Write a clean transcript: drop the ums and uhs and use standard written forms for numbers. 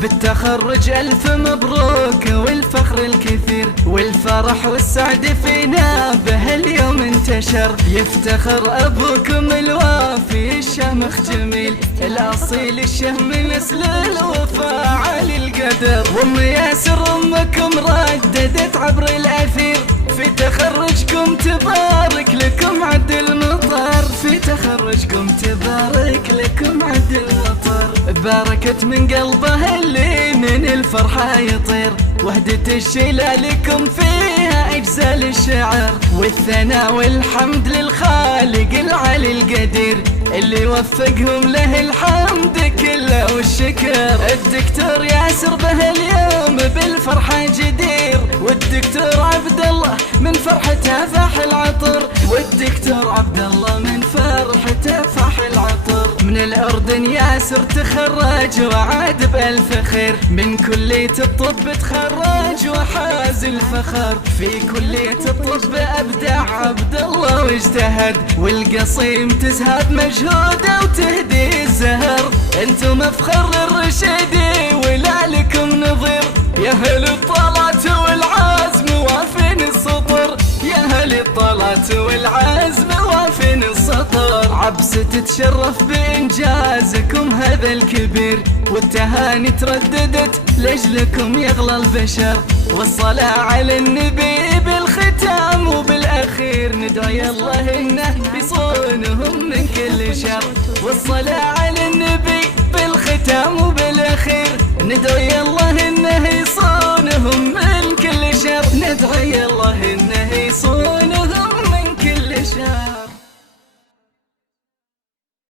بالتخرج ألف مبروك والفخر الكثير والفرح والسعد فينا بهاليوم انتشر. يفتخر أبوكم الوافي الشمخ جميل الأصيل الشهم مثل الوفاء عالي القدر. وأم ياسر أمكم رددت عبر الأثير في تخرجكم تبارك لكم عد المطر. في تخرجكم تبارك لكم عد المطر. باركت من قلبها اللي من الفرحة يطير وهدة الشيلة لكم فيها أجزال الشعر. والثناء والحمد للخالق العلي القدير اللي وفقهم له الحمد كله والشكر. الدكتور ياسر بهاليوم بالفرحة جدير والدكتور عبد الله من فرحته فاح العطر. والدكتور عبد الله من فرحته فاح العطر. من الأردن ياسر تخرج وعاد بألف خير من كلية الطب تخرج وحاز الفخر. في كلية الطب أبدع عبد الله واجتهد والقصيم تزهد مجهوده وتهدي الزهر. انتم مفخر للرشيدي ولا لكم نظير يا هل الطلعة والعزم وافين السطر. يا هل الطلعة والعزم وافين السطر. عبسة تتشرف بإنجازكم هذا الكبير والتهاني ترددت لأجلكم يغلى البشر. والصلاة على النبي بالختام وبالأخير ندعي الله إنه يصونهم من كل شر. والصلاة على النبي بالختام وبالأخير ندعي الله إنه يصونهم من كل شر. ندعي الله إنه يصونهم